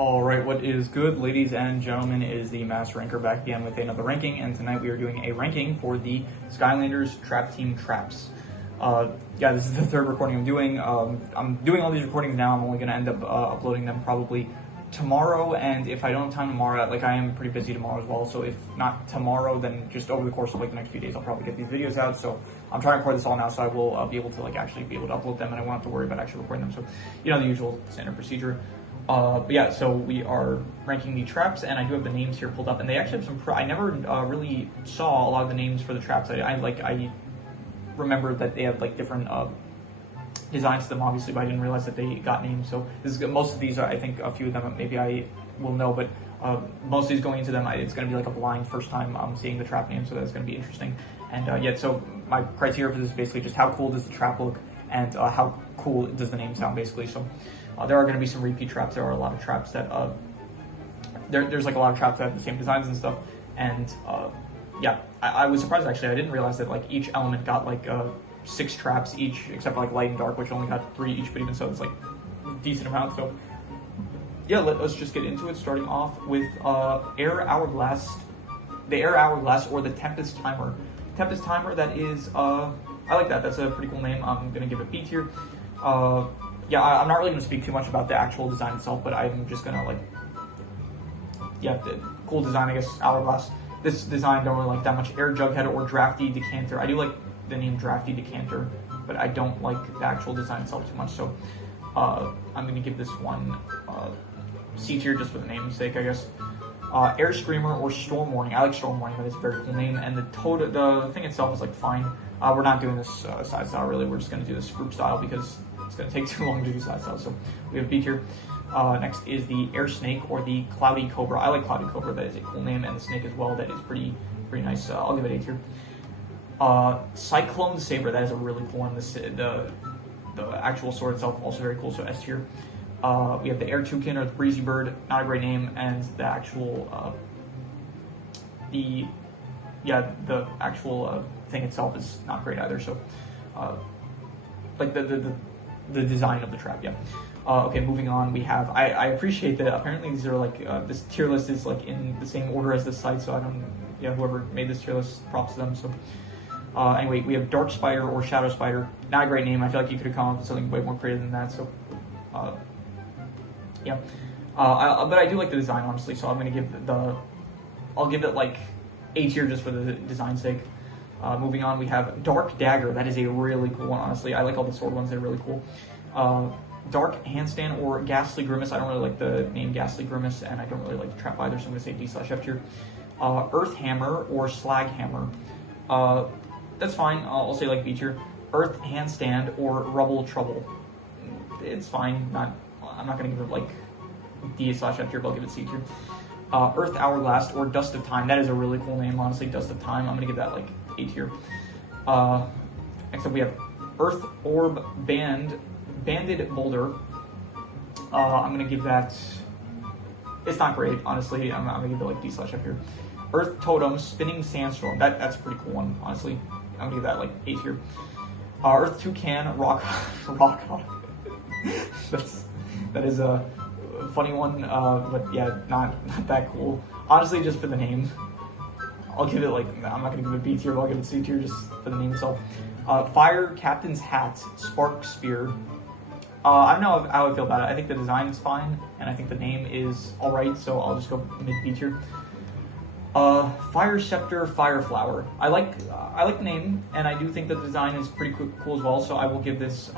All right, what is good, ladies and gentlemen, is the Master Ranker back again with another ranking, and tonight we are doing a ranking for the Skylanders Trap Team Traps. Yeah, this is the third recording I'm doing. I'm doing all these recordings now. I'm only going to end up uploading them probably tomorrow, and if I don't have time tomorrow, like I am pretty busy tomorrow as well, so if not tomorrow, then just over the course of like the next few days, I'll probably get these videos out. So I'm trying to record this all now, so I will be able to like actually be able to upload them, and I won't have to worry about actually recording them. So, you know, the usual standard procedure. But yeah, so we are ranking the traps, and I do have the names here pulled up, and they actually have some. I never really saw a lot of the names for the traps. I remember that they had like different designs to them, obviously, but I didn't realize that they got names. So this is most of these. I think a few of them maybe I will know, but most of these going into them, it's going to be like a blind first time seeing the trap name, so that's going to be interesting. And yeah, so my criteria for this is basically just how cool does the trap look, and how cool does the name sound, basically. So. There are going to be some repeat traps. There are a lot of traps that there's like a lot of traps that have the same designs and stuff. And yeah, I was surprised actually. I didn't realize that like each element got like 6 traps each, except for like light and dark, which only got 3 each. But even so, it's like a decent amount. So yeah, let's just get into it. Starting off with Air Hourglass, the Air Hourglass or the Tempest Timer. Tempest Timer. That is I like that. That's a pretty cool name. I'm gonna give it B tier. Yeah, I'm not really going to speak too much about the actual design itself, but I'm just going to, like, yeah, the cool design, I guess, Hourglass. This design don't really like that much. Air Jughead or Drafty Decanter. I do like the name Drafty Decanter, but I don't like the actual design itself too much, so I'm going to give this one C tier just for the name's sake, I guess. Air Screamer or Storm Warning. I like Storm Warning, that is a very cool name, and the thing itself is, like, fine. We're not doing this side style, really. We're just going to do this group style because it's going to take too long to do side style, so we have B tier. Next is the Air Snake or the Cloudy Cobra. I like Cloudy Cobra, that is a cool name, and the snake as well, that is pretty nice. I'll give it A tier. Cyclone Saber, that is a really cool one. The actual sword itself, also very cool, so S tier. We have the Air Toucan or the Breezy Bird, not a great name, and the actual, the actual thing itself is not great either, so, like the design of the trap, yeah. Okay, moving on, we have, I appreciate that apparently these are like, this tier list is like in the same order as this site, so I don't, yeah, whoever made this tier list, props to them, so. Anyway, we have Dark Spider or Shadow Spider, not a great name. I feel like you could have come up with something way more creative than that, so, yeah. But I do like the design, honestly, so I'm gonna give I'll give it like A tier just for the design's sake. Moving on, we have Dark Dagger. That is a really cool one, honestly. I like all the sword ones. They're really cool. Dark Handstand or Ghastly Grimace. I don't really like the name Ghastly Grimace, and I don't really like the trap either, so I'm going to say D/F tier. Earth Hammer or Slag Hammer. That's fine. I'll say like B tier. Earth Handstand or Rubble Trouble. It's fine. I'm not going to give it like D/F tier, but I'll give it C tier. Earth Hourglass or Dust of Time. That is a really cool name, honestly. Dust of Time. I'm going to give that like A tier. Next up we have Earth Orb Banded Boulder. I'm going to give that, it's not great, honestly. I'm going to give it like D/F here. Earth Totem Spinning Sandstorm. That's a pretty cool one, honestly. I'm going to give that like A tier. Earth Toucan Rock that is a funny one, but yeah, not that cool. Honestly, just for the name. I'll give it like, I'm not going to give it B tier, but I'll give it C tier just for the name itself. Fire Captain's Hat, Spark Spear. I don't know how I feel about it. I think the design is fine, and I think the name is alright, so I'll just go mid B tier. Fire Scepter, Fire Flower. I like the name, and I do think the design is pretty cool as well, so I will give this,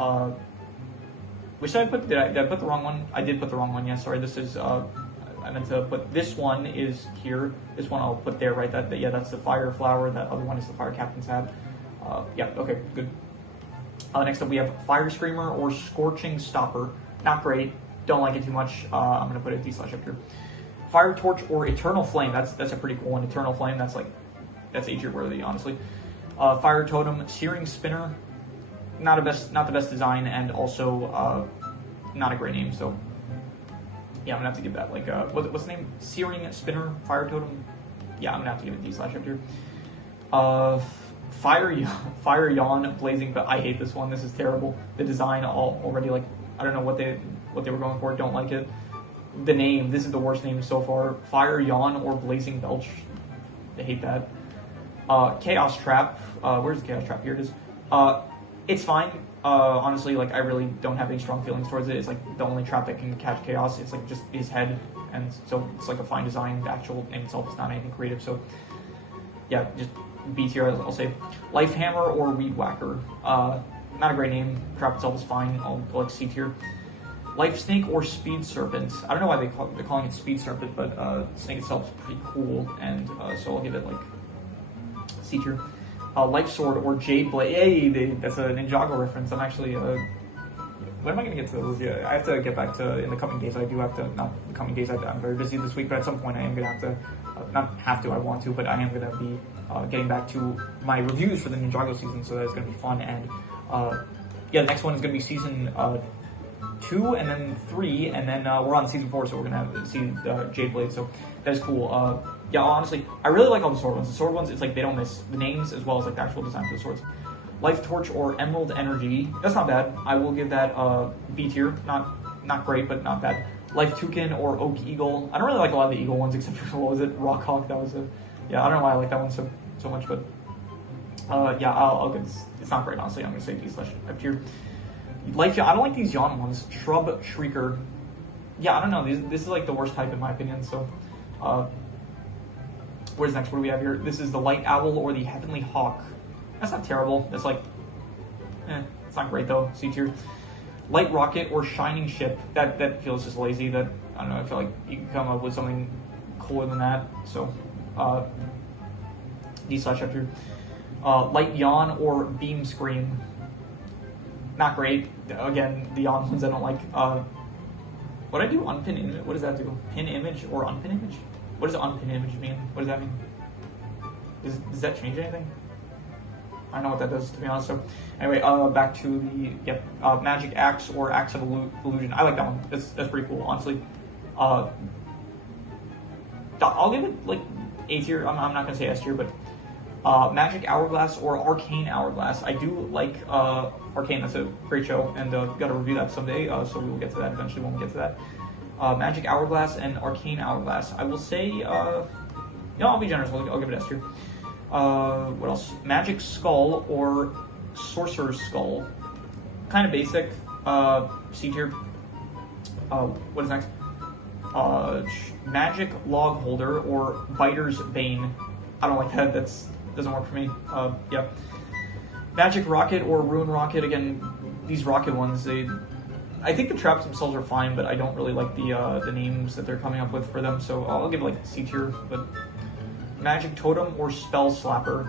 which did I put the wrong one? I did put the wrong one, yeah, sorry, this is, I meant to put, this one is here, this one I'll put there, right, yeah, that's the Fire Flower, that other one is the Fire Captain's Hat. Yeah, okay, good. Next up we have Fire Screamer or Scorching Stopper. Not great, don't like it too much, I'm going to put it D/F here. Fire Torch or Eternal Flame, that's a pretty cool one. Eternal Flame, that's A tier worthy, honestly. Fire Totem, Searing Spinner, not the best design, and also not a great name, so yeah, I'm gonna have to give that like what's the name? Searing Spinner, Fire Totem. Yeah, I'm gonna have to give it D/F here. Fire Yawn Blazing, but I hate this one. This is terrible. The design already, like, I don't know what they were going for. Don't like it. the name. This is the worst name so far. Fire Yawn or Blazing Belch. I hate that. Chaos Trap. Where's the Chaos Trap? Here it is. It's fine. Honestly, like I really don't have any strong feelings towards it. It's like the only trap that can catch chaos. It's like just his head, and so it's like a fine design. The actual name itself is not anything creative. So yeah, just B tier. I'll say. Life Hammer or Weed Whacker. Not a great name. Trap itself is fine. I'll go like C tier. Life Snake or Speed Serpent. I don't know why they're calling it Speed Serpent, but Snake itself is pretty cool, and so I'll give it like C tier. Life Sword or Jade Blade. Hey, that's a Ninjago reference. I'm actually, when am I going to get to the review? I have to get back to, in the coming days, I do have to, not the coming days, I'm very busy this week, but at some point I am going to have to, not have to, I want to, but I am going to be getting back to my reviews for the Ninjago season, so that's going to be fun, and yeah, the next one is going to be season 2, and then 3, and then we're on season 4, so we're going to see Jade Blade, so that is cool. Yeah, honestly, I really like all the sword ones. The sword ones, it's like they don't miss the names as well as like the actual design for the swords. Life Torch or Emerald Energy. That's not bad. I will give that B tier. Not great, but not bad. Life Toucan or Oak Eagle. I don't really like a lot of the Eagle ones except for, what was it? Rock Hawk. That was yeah, I don't know why I like that one so much, but yeah, I'll give it's not great, honestly. I'm going to say D/F tier. Life, I don't like these Yawn ones. Shrub Shrieker. Yeah, I don't know. This is like the worst type in my opinion, so where's next? What do we have here? This is the Light Owl or the Heavenly Hawk. That's not terrible. That's like, it's not great though. C tier. Light Rocket or Shining Ship. That feels just lazy. That, I don't know. I feel like you can come up with something cooler than that. So, D/F tier. Light Yawn or Beam Scream. Not great. Again, the Yawn ones I don't like. What do I do? Unpin image. What does that do? Pin image or unpin image? What does unpin image mean? What does that mean? Does that change anything? I don't know what that does, to be honest. So, anyway, back to the Magic Axe or Axe of Illusion. I like that one. That's pretty cool, honestly. I'll give it like A tier. I'm not gonna say S tier, but Magic Hourglass or Arcane Hourglass. I do like Arcane. That's a great show, and got to review that someday. So we will get to that eventually when we get to that. Magic Hourglass and Arcane Hourglass. I will say, I'll be generous. I'll give it S tier. What else? Magic Skull or Sorcerer's Skull. Kind of basic. C tier. What is next? Magic Log Holder or Biter's Bane. I don't like that. That doesn't work for me. Yeah. Magic Rocket or Ruin Rocket. Again, these rocket ones, I think the traps themselves are fine, but I don't really like the names that they're coming up with for them, so I'll give it like C tier. But Magic Totem or Spell Slapper,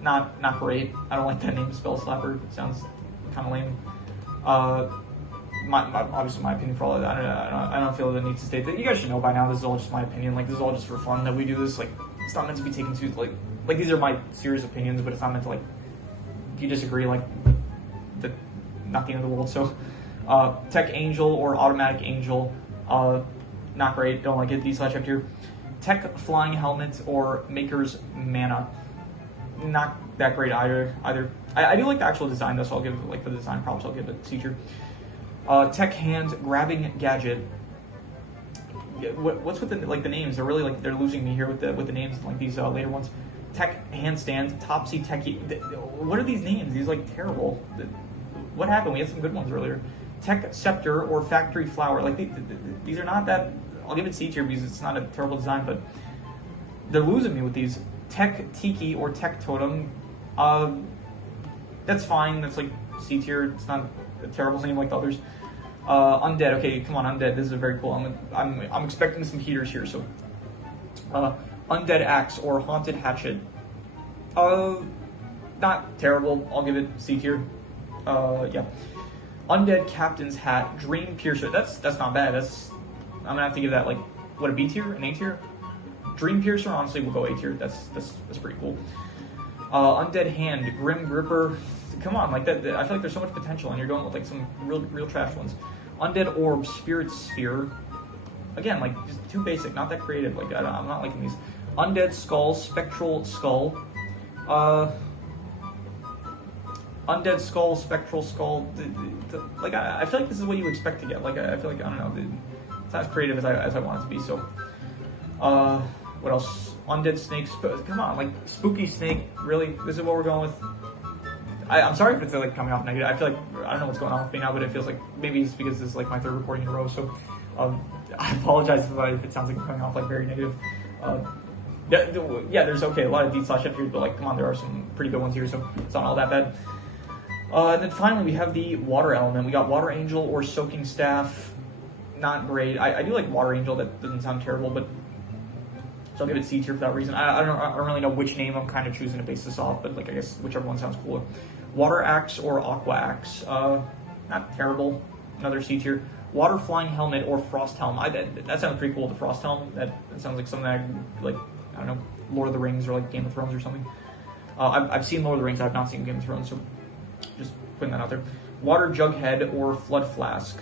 not great. I don't like that name, Spell Slapper. It sounds kind of lame. Obviously my opinion for all of that. I don't feel the need to state that. You guys should know by now. This is all just my opinion. Like, this is all just for fun that we do this. Like, it's not meant to be taken to like these are my serious opinions, but it's not meant to like. If you disagree, like, not the end of the world. So. Tech Angel or Automatic Angel, not great, don't like it. D/F tier. Tech Flying Helmet or Maker's Mana, not that great either. I do like the actual design though, so I'll give it, like, for the design props, I'll give it C tier. Tech Hand Grabbing Gadget. What's with the names? They're really they're losing me here with the names, like these later ones. Tech Handstand, Topsy Techie. What are these names? These terrible. What happened? We had some good ones earlier. Tech Scepter or Factory Flower. Like, these are not that. I'll give it C tier because it's not a terrible design, but they're losing me with these. Tech Tiki or Tech Totem. That's fine. That's like C tier. It's not a terrible name like the others. Undead. Okay, come on, Undead. This is very cool. I'm expecting some heaters here. So, Undead Axe or Haunted Hatchet. Not terrible. I'll give it C tier. Yeah. Undead Captain's Hat, Dream Piercer. That's not bad. I'm gonna have to give that a B tier, an A tier. Dream Piercer, honestly, we'll go A tier. That's pretty cool. Undead Hand, Grim Gripper. Come on, like that. I feel like there's so much potential, and you're going with some real trash ones. Undead Orb, Spirit Sphere. Again, just too basic, not that creative. I'm not liking these. Undead Skull, Spectral Skull. Undead Skull, Spectral Skull. I feel like this is what you expect to get. I feel like, I don't know. as creative as I want it to be. So, what else? Undead snakes. Come on, like spooky snake. Really, this is what we're going with. I'm sorry if it's like coming off negative. I feel like I don't know what's going on with me now, but it feels like maybe it's because this is like my third recording in a row. So, I apologize if it sounds like I'm coming off like very negative. Yeah, there's a lot of D/F here, but like, come on, there are some pretty good ones here, so it's not all that bad. And then finally, we have the water element. We got Water Angel or Soaking Staff. Not great. I do like Water Angel. That doesn't sound terrible, but so I'll give it C tier for that reason. I don't really know which name I'm kind of choosing to base this off, but like I guess whichever one sounds cooler. Water Axe or Aqua Axe. Not terrible. Another C tier. Water Flying Helmet or Frost Helm. That sounds pretty cool. The Frost Helm. That sounds like something that like, I don't know, Lord of the Rings or like Game of Thrones or something. I've seen Lord of the Rings. I've not seen Game of Thrones, so just putting that out there. Water Jughead or Flood Flask.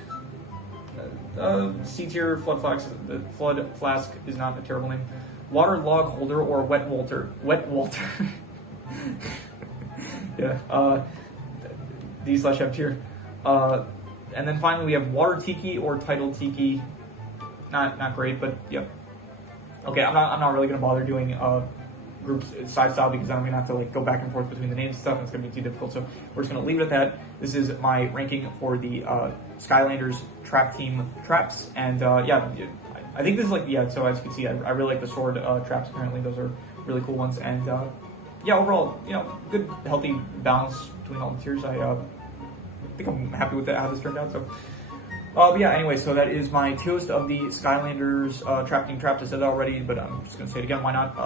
C tier. Flood Flask. The Flood Flask is not a terrible name. Water Log Holder or Wet Walter. Wet Walter. Yeah. D/F tier. And then finally we have Water Tiki or Tidal Tiki. Not great, but yep. Okay, I'm not really gonna bother doing groups side style because I'm gonna have to like go back and forth between the names and stuff, and it's gonna be too difficult. So we're just gonna leave it at that. This is my ranking for the Skylanders Trap Team traps, and yeah, I think this is like, yeah. So as you can see, I really like the sword traps. Apparently, those are really cool ones, and yeah, overall, good healthy balance between all the tiers. I think I'm happy with how this turned out. So. But yeah, anyway, so that is my tier list of the Skylanders Trap Team traps. I said that already, but I'm just going to say it again, why not?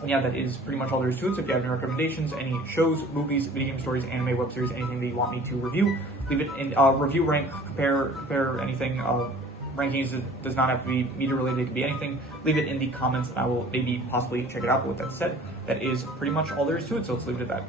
And yeah, that is pretty much all there is to it. So if you have any recommendations, any shows, movies, video game stories, anime, web series, anything that you want me to review, leave it in review, rank, compare anything. Rankings does not have to be media related, it could be anything. Leave it in the comments and I will maybe possibly check it out. But with that said, that is pretty much all there is to it. So let's leave it at that.